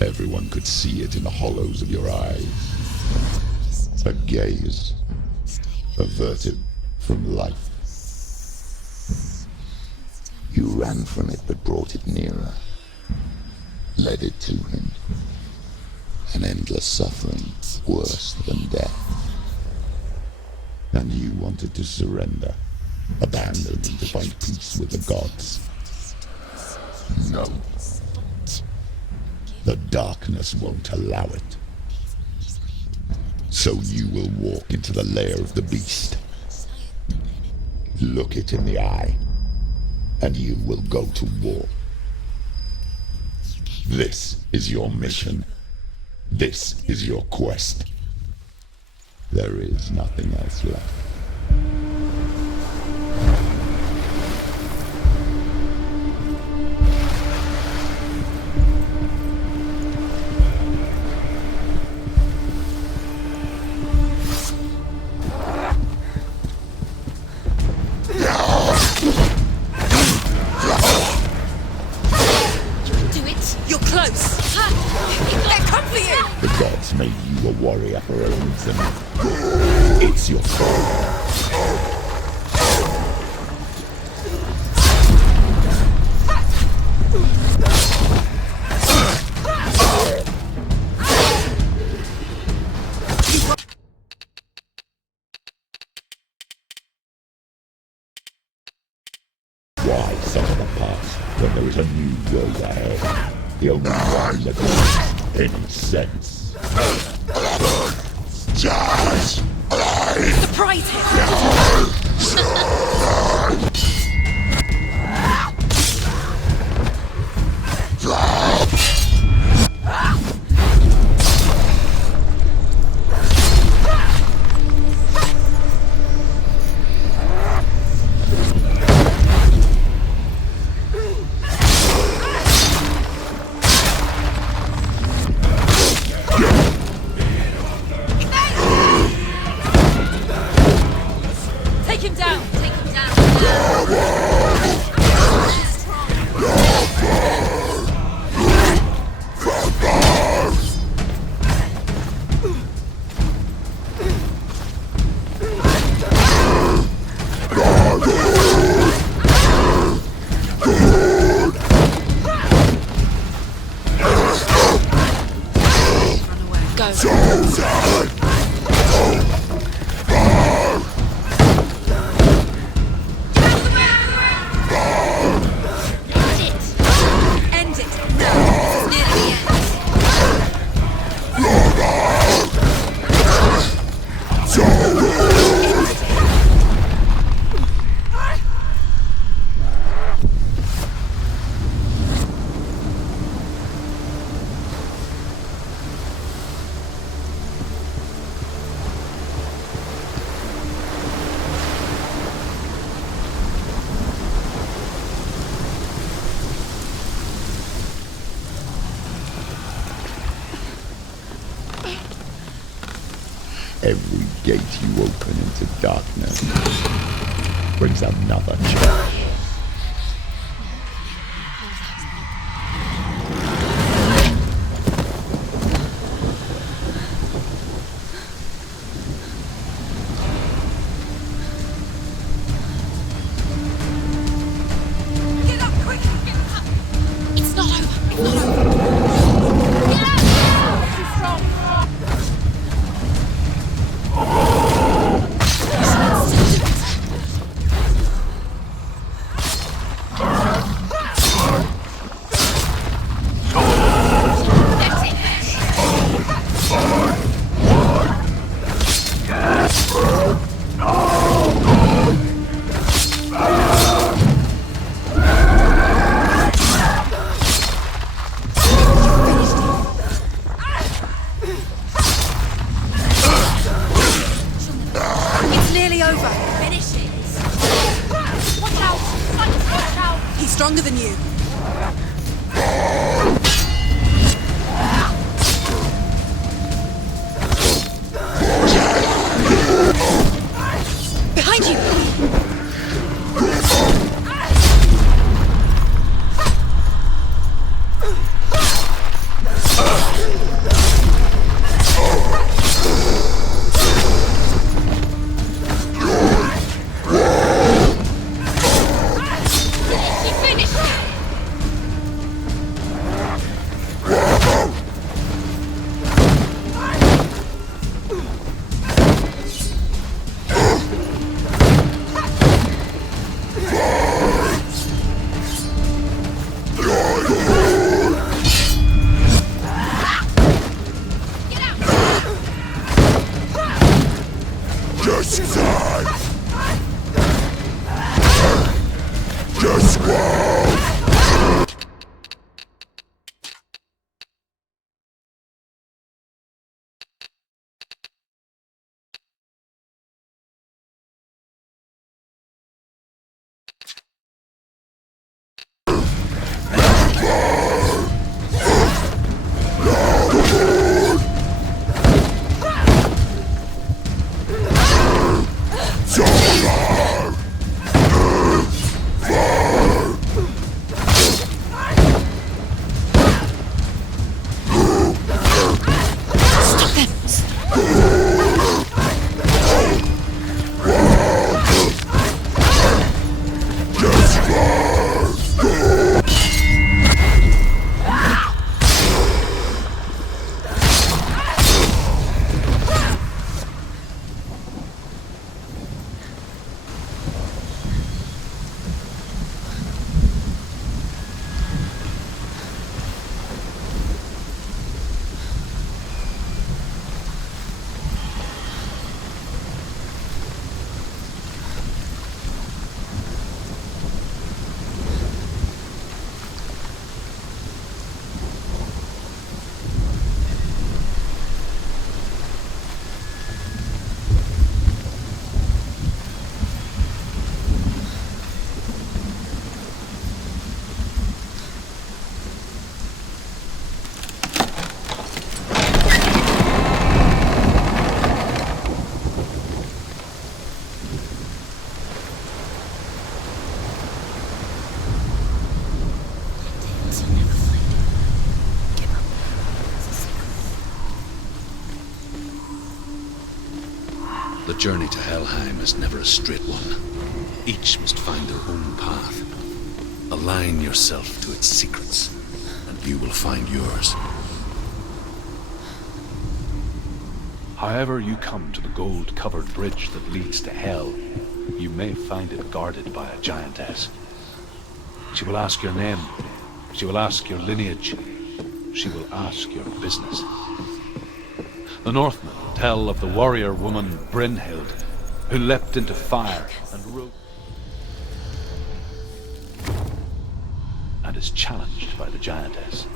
Everyone could see it in the hollows of your eyes. A gaze averted from life. You ran from it but brought it nearer. Led it to him. An endless suffering worse than death. And you wanted to surrender. Abandon and to find peace with the gods. No. The darkness won't allow it. So you will walk into the lair of the beast. Look it in the eye, and you will go to war. This is your mission. This is your quest. There is nothing else left. Made you a warrior for a reason. It's your fault. Why suffer the past when there is a new road ahead? The only one that makes any sense. Surprise him! Every gate you open into darkness brings another challenge. Stronger than you. Behind you! journey to Helheim is never a straight one. Each must find their own path. Align yourself to its secrets, and you will find yours. However you come to the gold-covered bridge that leads to Hell, you may find it guarded by a giantess. She will ask your name. She will ask your lineage. She will ask your business. The Northmen tell of the warrior woman Brynhild, who leapt into fire and rode, and is challenged by the giantess.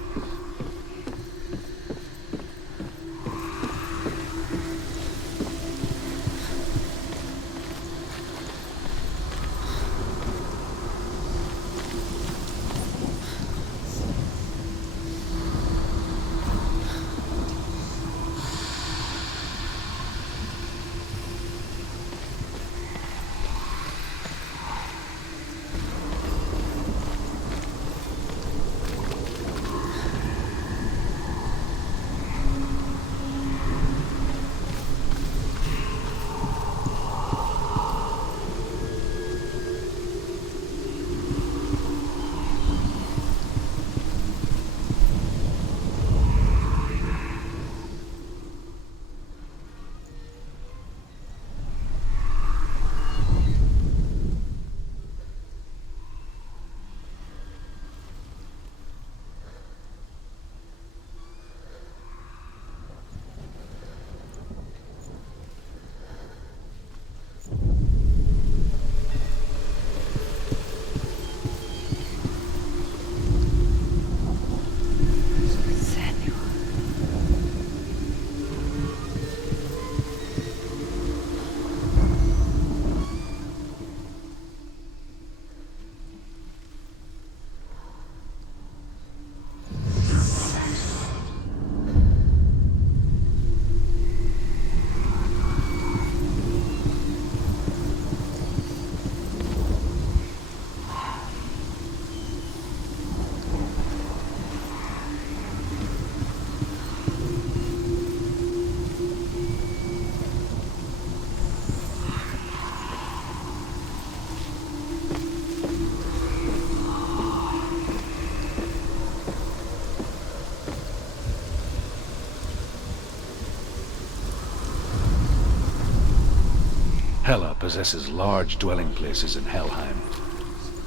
Hela possesses large dwelling places in Helheim.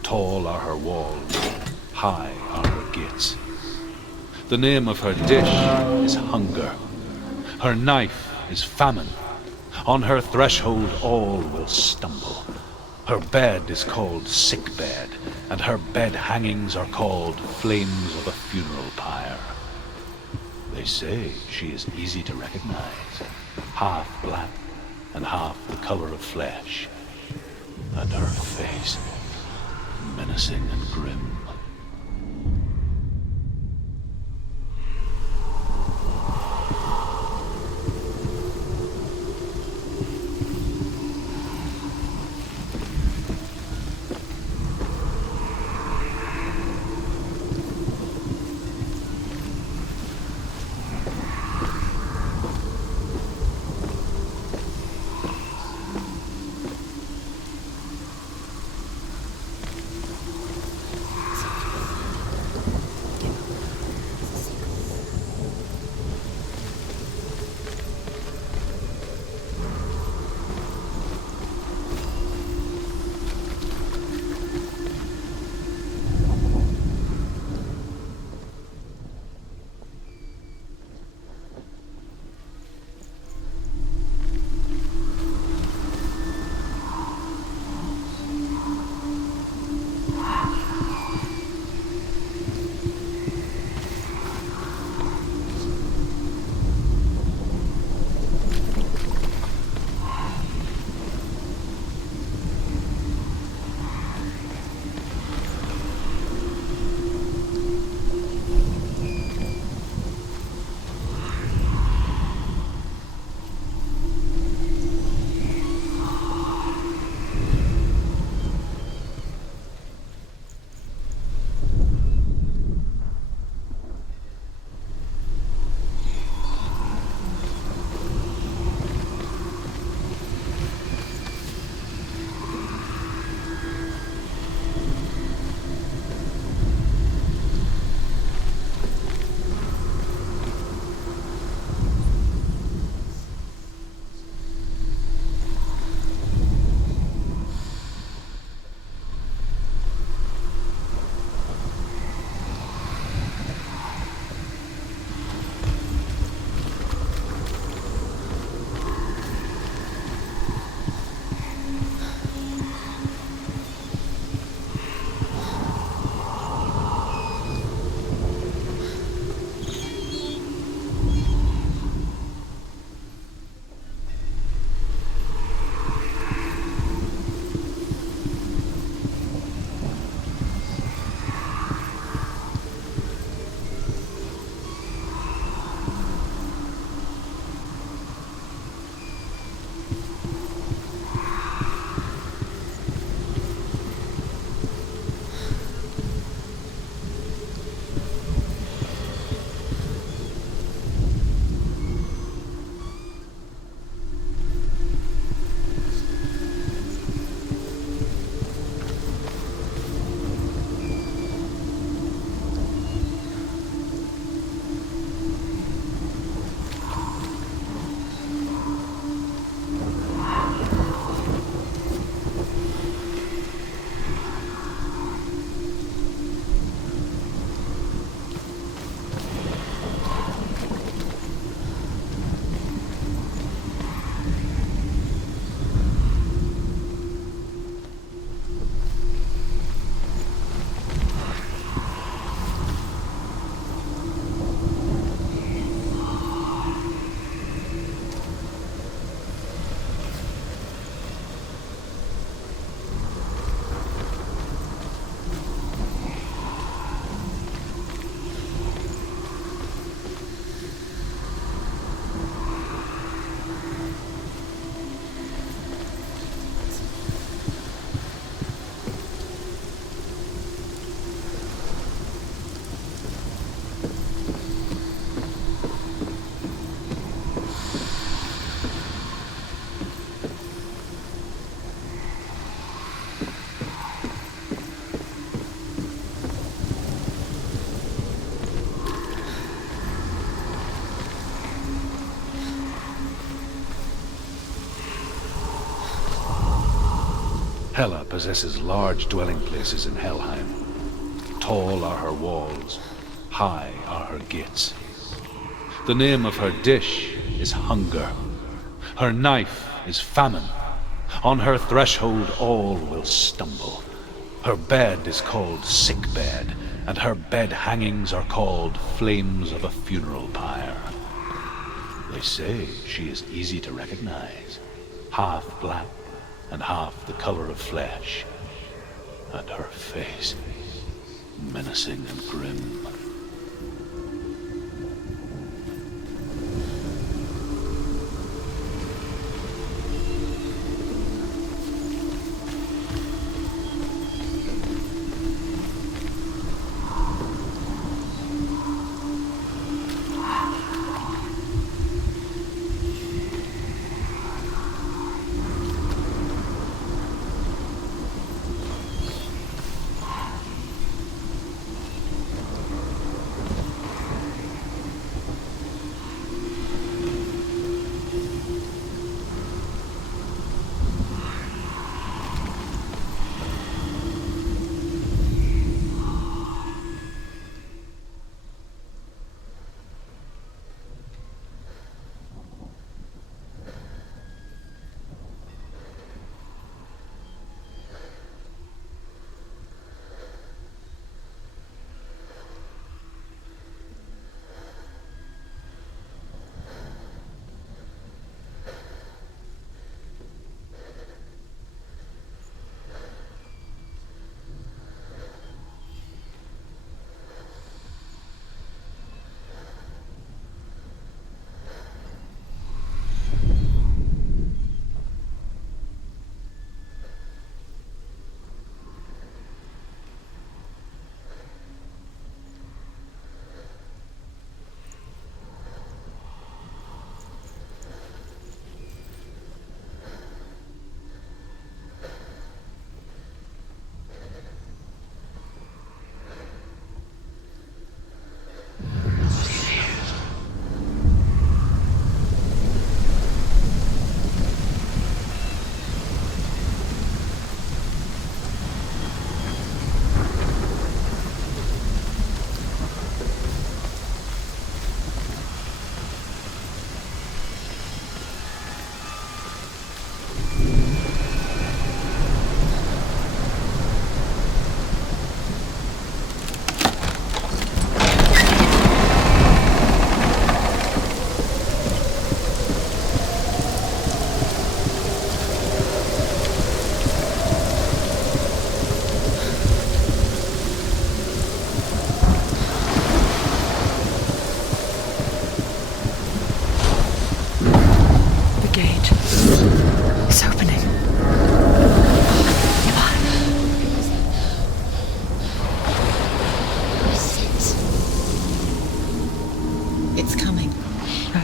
Tall are her walls, high are her gates. The name of her dish is hunger. Her knife is famine. On her threshold all will stumble. Her bed is called sick bed, and her bed hangings are called flames of a funeral pyre. They say she is easy to recognize, half black and half the color of flesh, and her face menacing and grim. Hela possesses large dwelling places in Helheim. Tall are her walls, high are her gates. The name of her dish is hunger. Her knife is famine. On her threshold all will stumble. Her bed is called sick bed, and her bed hangings are called flames of a funeral pyre. They say she is easy to recognize, half black and half the color of flesh, and her face menacing and grim.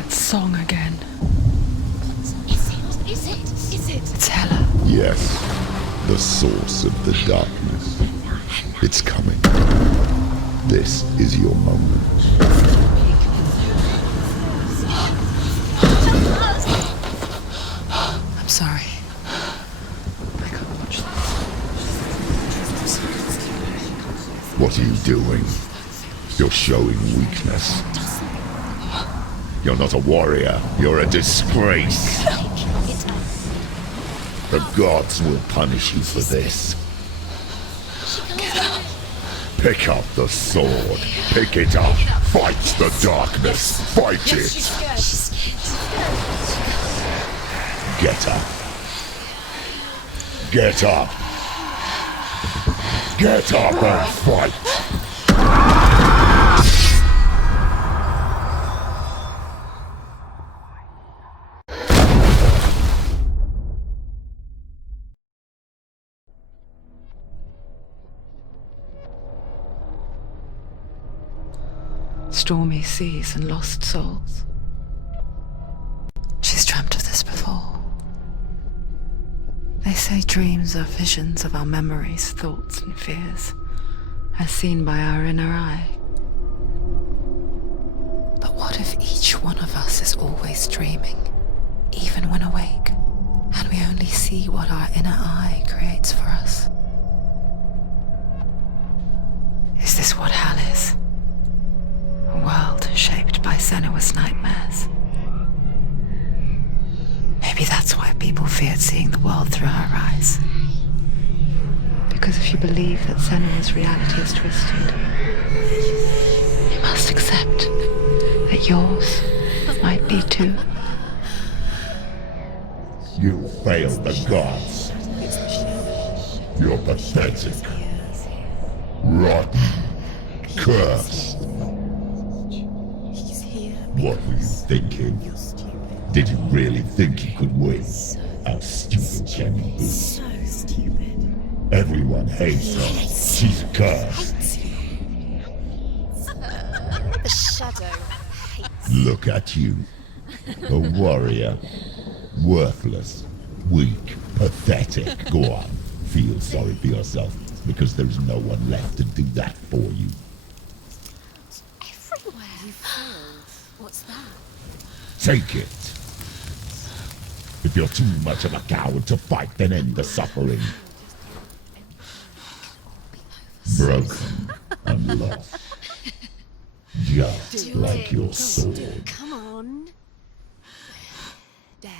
Song again. Is it? It's Hela. Yes, the source of the darkness. It's coming. This is your moment. I'm sorry. I can't watch this. What are you doing? You're showing weakness. You're not a warrior. You're a disgrace. The gods will punish you for this. Get up. Pick up the sword. Pick it up. Fight the darkness. Fight it. Get up. Get up. Get up and fight. Stormy seas and lost souls. She's dreamt of this before. They say dreams are visions of our memories, thoughts and fears, as seen by our inner eye. But what if each one of us is always dreaming, even when awake, and we only see what our inner eye creates for us? Is this what hell is? A world shaped by Senua's nightmares. Maybe that's why people feared seeing the world through her eyes. Because if you believe that Senua's reality is twisted, you must accept that yours might be too. You failed the gods. You're pathetic. Rotten. Cursed. What were you thinking? Did you really think you could win? How stupid can you be? So stupid. Everyone hates her. She's cursed. The shadow hates. Look at you. A warrior. Worthless. Weak. Pathetic. Go on. Feel sorry for yourself, because there's no one left to do that for you. Everywhere. You failed. What's that? Take it. If you're too much of a coward to fight, then end the suffering. Broken and lost. Just like your sword. Come on. Dare.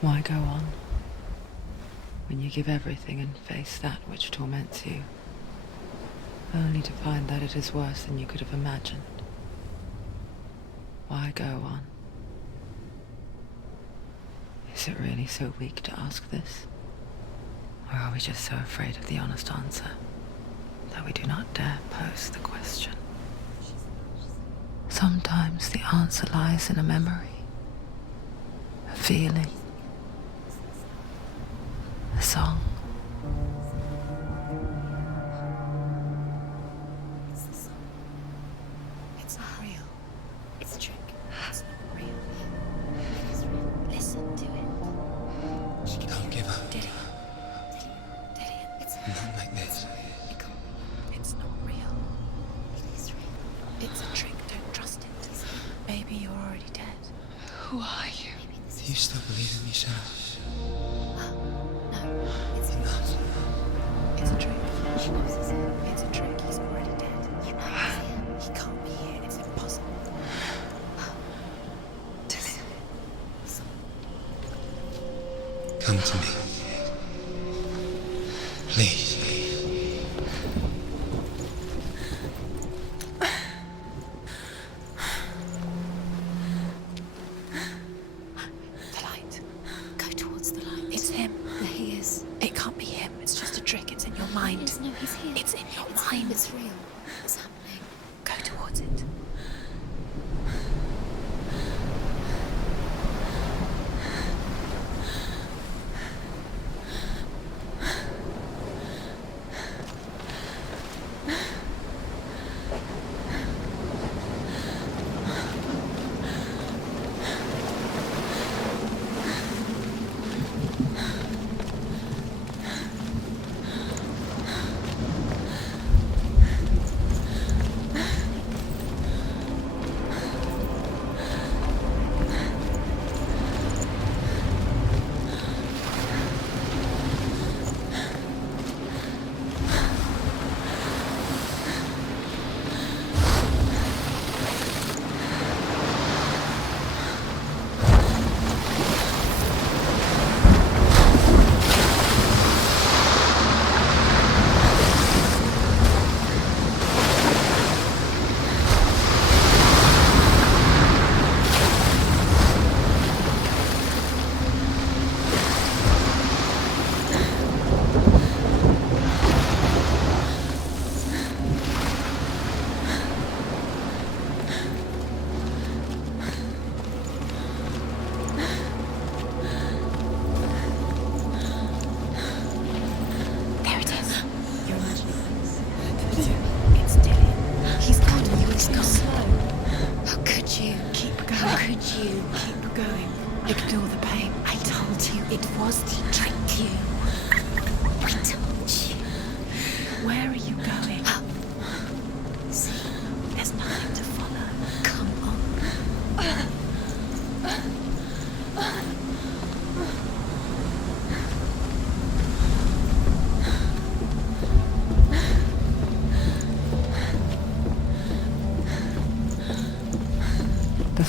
Why go on when you give everything and face that which torments you, only to find that it is worse than you could have imagined? Why go on? Is it really so weak to ask this? Or are we just so afraid of the honest answer that we do not dare pose the question? Sometimes the answer lies in a memory, a feeling, a song. It's not real. It's a trick. It's not real. It is real. Listen to it. Don't give up. Did it? Did it? It's Not like this. It's not real. It is real. It's a trick. Don't trust it. Maybe you're already dead. Who are you? Do you still believe in me, Senua? No, it's not. It's a trick. She knows it's him. It's a trick. He's already dead. You know it's him. He can't be here. It's impossible. Come to me. Please. The light. Go towards the light. It's him. There he is. It can't be him. It's just a trick. It's in your mind. No, he's here. It's in your mind. It's real. It's happening. Go towards it. There it is. You're imagining things. It's Dylan. He's gone. You was gone. Slow. How could you? Keep going. How could you? Keep going. Ignore the pain. I told you it was to trick you. I told you.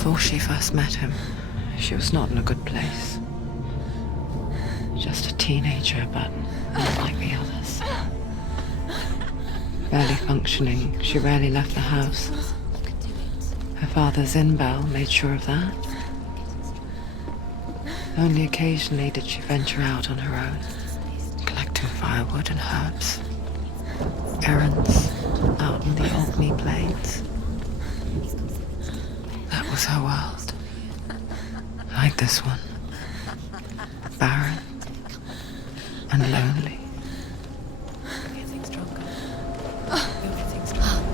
Before she first met him, she was not in a good place. Just a teenager, but not like the others. Barely functioning, she rarely left the house. Her father's in-bell made sure of that. Only occasionally did she venture out on her own, collecting firewood and herbs. Errands out on the Orkney Plains. That was her world. Like this one. Barren and lonely. Getting stronger. Everything's stronger.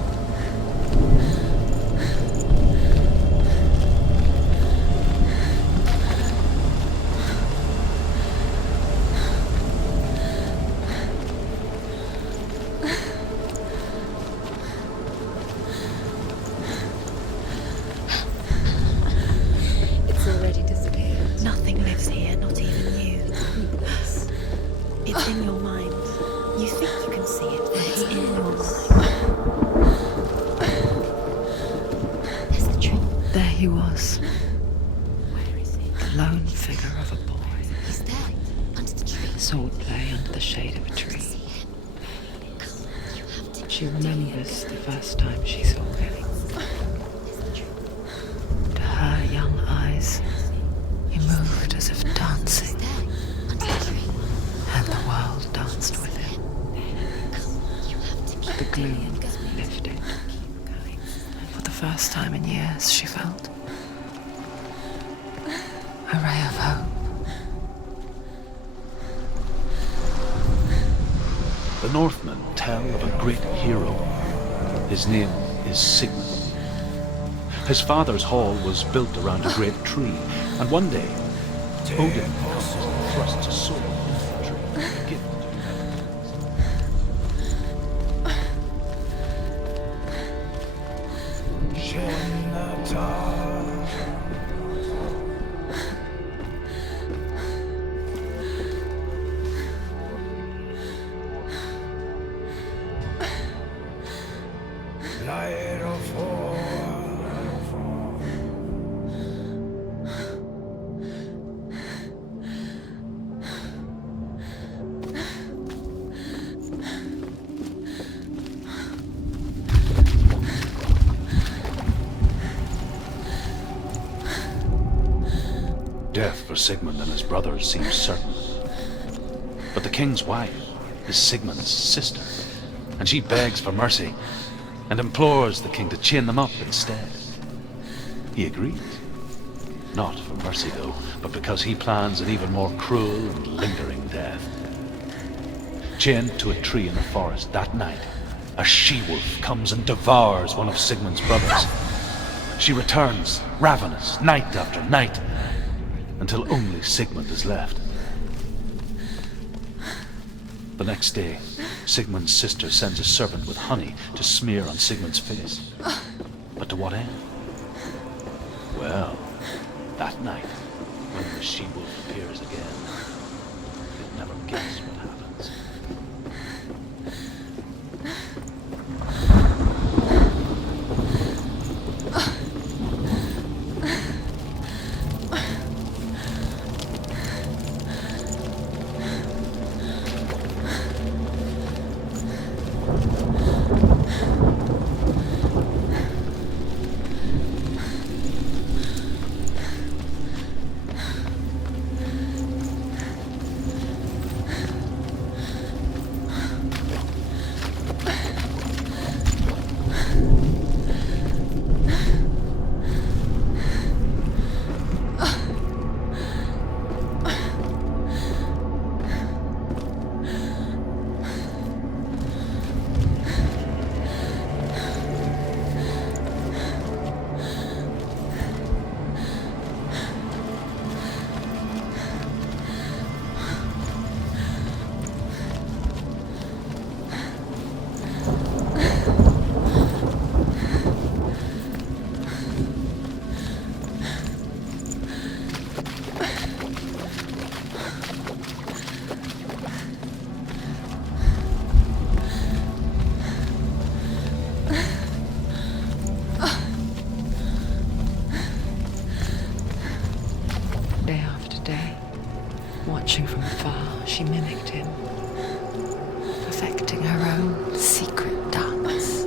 It's already disappeared. Nothing lives here, not even you. It's in your mind. You think you can see it, but it's in your mind. There's the tree. There he was, Where is he? the lone figure of a boy. He's there, under the tree. Swordplay under the shade of a tree. See him. You have to. She remembers the first time she saw him. To her young eyes, he moved as if dancing, There, under the tree. and the world danced with him. You have to keep The gloom going. lifted, and for the first time in years she felt a ray of hope. The Northmen tell of a great hero. His name is Sigmund. His father's hall was built around a great tree, and one day, Odin thrust a sword into the tree, a gift to humanity. Death for Sigmund and his brothers seems certain. But the king's wife is Sigmund's sister, and she begs for mercy and implores the king to chain them up instead. He agrees. Not for mercy, though, but because he plans an even more cruel and lingering death. Chained to a tree in the forest that night, a she-wolf comes and devours one of Sigmund's brothers. She returns, ravenous, night after night, until only Sigmund is left. The next day, Sigmund's sister sends a servant with honey to smear on Sigmund's face. But to what end? Well, that night, when the she-wolf appears again, you'll never guess what happens. she mimicked him, perfecting her own secret dance,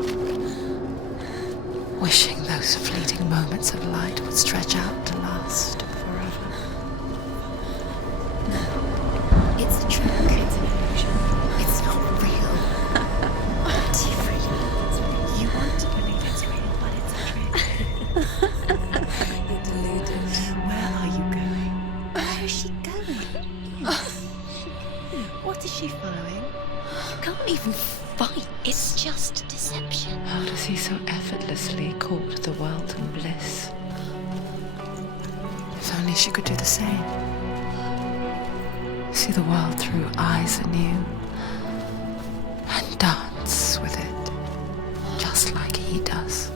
wishing those fleeting moments of light would stretch out to last forever. It's a trick. It's an illusion. It's not real. It's real. You want to believe it's real, but it's a trick. You're deluded. Where are you going? Where is she going? What is she following? You can't even fight. It's just deception. How does he so effortlessly court the world and bliss? If only she could do the same. See the world through eyes anew and dance with it, just like he does.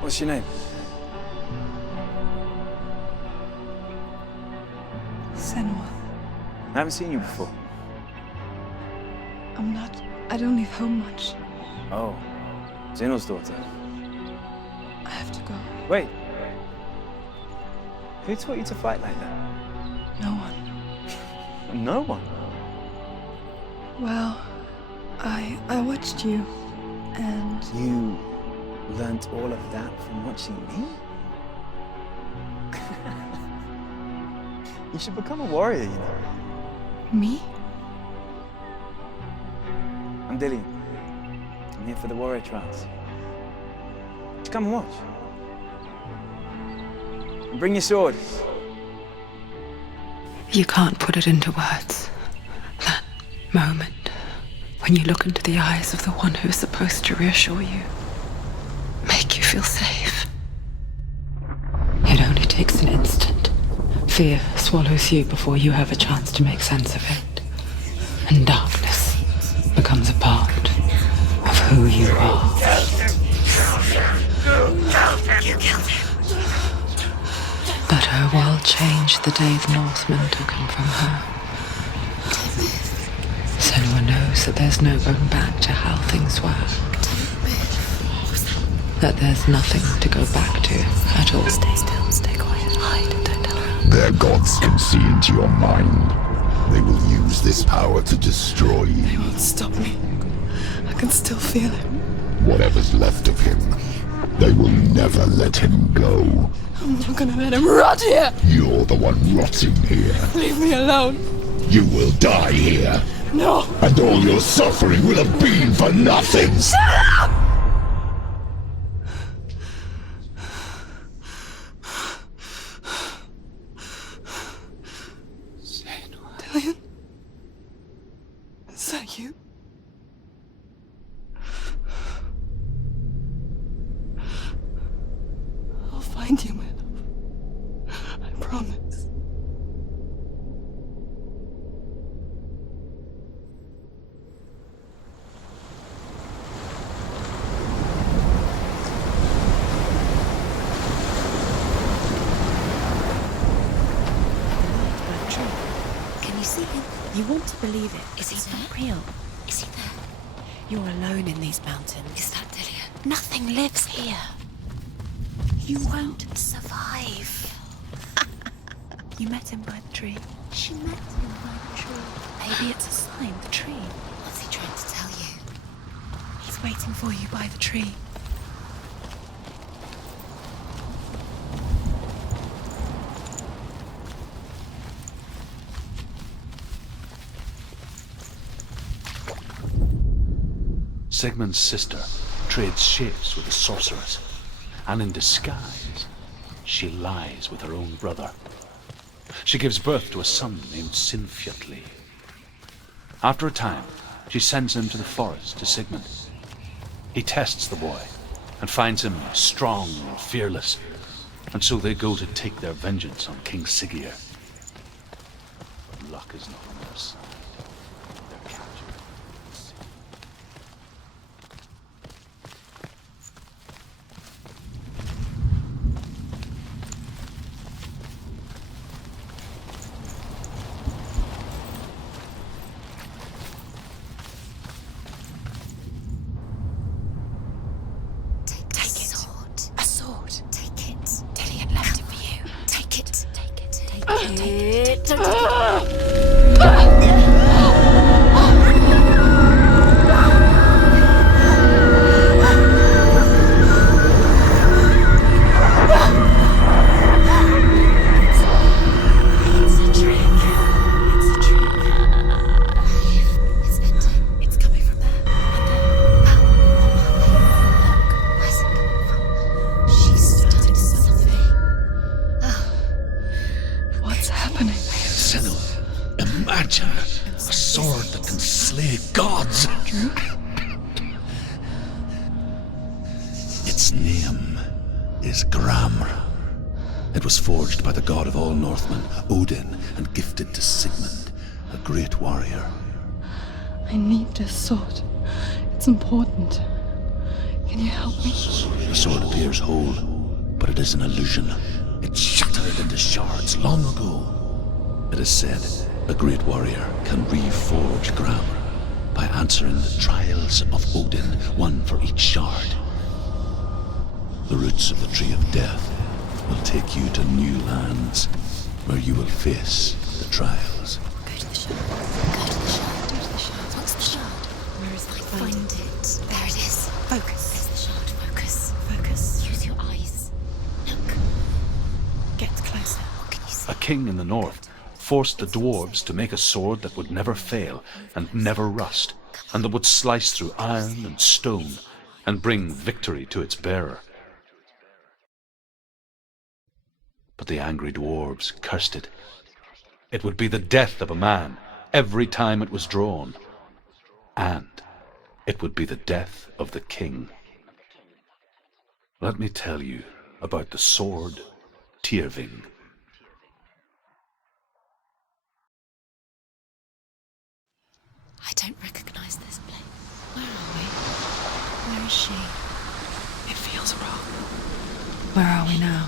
What's your name? Senua. I haven't seen you before. I don't leave home much. Oh, Zeno's daughter. I have to go. Wait. Who taught you to fight like that? No one. No one? Well, I watched you, and You learnt all of that from watching me? You should become a warrior, you know. me? I'm Dillian. I'm here for the warrior trials. Just come and watch. And bring your sword. You can't put it into words. That moment when you look into the eyes of the one who's supposed to reassure you, make you feel safe. It only takes an instant. Fear swallows you before you have a chance to make sense of it. And darkness becomes a part of who you are. You killed him. But her world changed the day the Northmen took him from her. Senua knows that there's no going back to how things were. That there's nothing to go back to at all. Stay still, stay quiet, hide, don't tell her. Their gods can see into your mind. They will use this power to destroy you. They won't stop me. I can still feel him. Whatever's left of him, they will never let him go. I'm not gonna let him rot here! You're the one rotting here. Leave me alone! You will die here. No! And all your suffering will have been for nothing. Shut up! Dillian? Is that you? I'll find you, my love. I promise. Can you see him? You want to believe it. Is he not real? Is he there? You're alone in these mountains. Is that Dillian? Nothing lives here. You won't survive. You met him by the tree. She met him by the tree. Maybe it's a sign, the tree. What's he trying to tell you? He's waiting for you by the tree. Sigmund's sister trades shapes with the sorceress, and in disguise, she lies with her own brother. She gives birth to a son named Sinfjotli. After a time, she sends him to the forest to Sigmund. He tests the boy and finds him strong and fearless, and so they go to take their vengeance on King Siggeir. Luck is not on their side. Their captain What's happening? Senua, imagine a sword that can slay gods. Drew? Its name is Gramr. It was forged by the god of all Northmen, Odin, and gifted to Sigmund, a great warrior. I need this sword. It's important. Can you help me? The sword appears whole, but it is an illusion. It shattered into shards long ago. It is said a great warrior can reforge Gramr by answering the trials of Odin, one for each shard. The roots of the Tree of Death will take you to new lands where you will face the trials. Go to the shard. Go to the shard. Go to the shard. What's the shard? Where is it? Find it. There it is. Focus. There's the shard. Focus. Focus. Use your eyes. Look. Get closer. What can you see? A king in the north forced the dwarves to make a sword that would never fail and never rust, and that would slice through iron and stone and bring victory to its bearer. But the angry dwarves cursed it. It would be the death of a man every time it was drawn, and it would be the death of the king. Let me tell you about the sword Tyrving. I don't recognize this place. Where are we? Where is she? It feels wrong. Where are we now?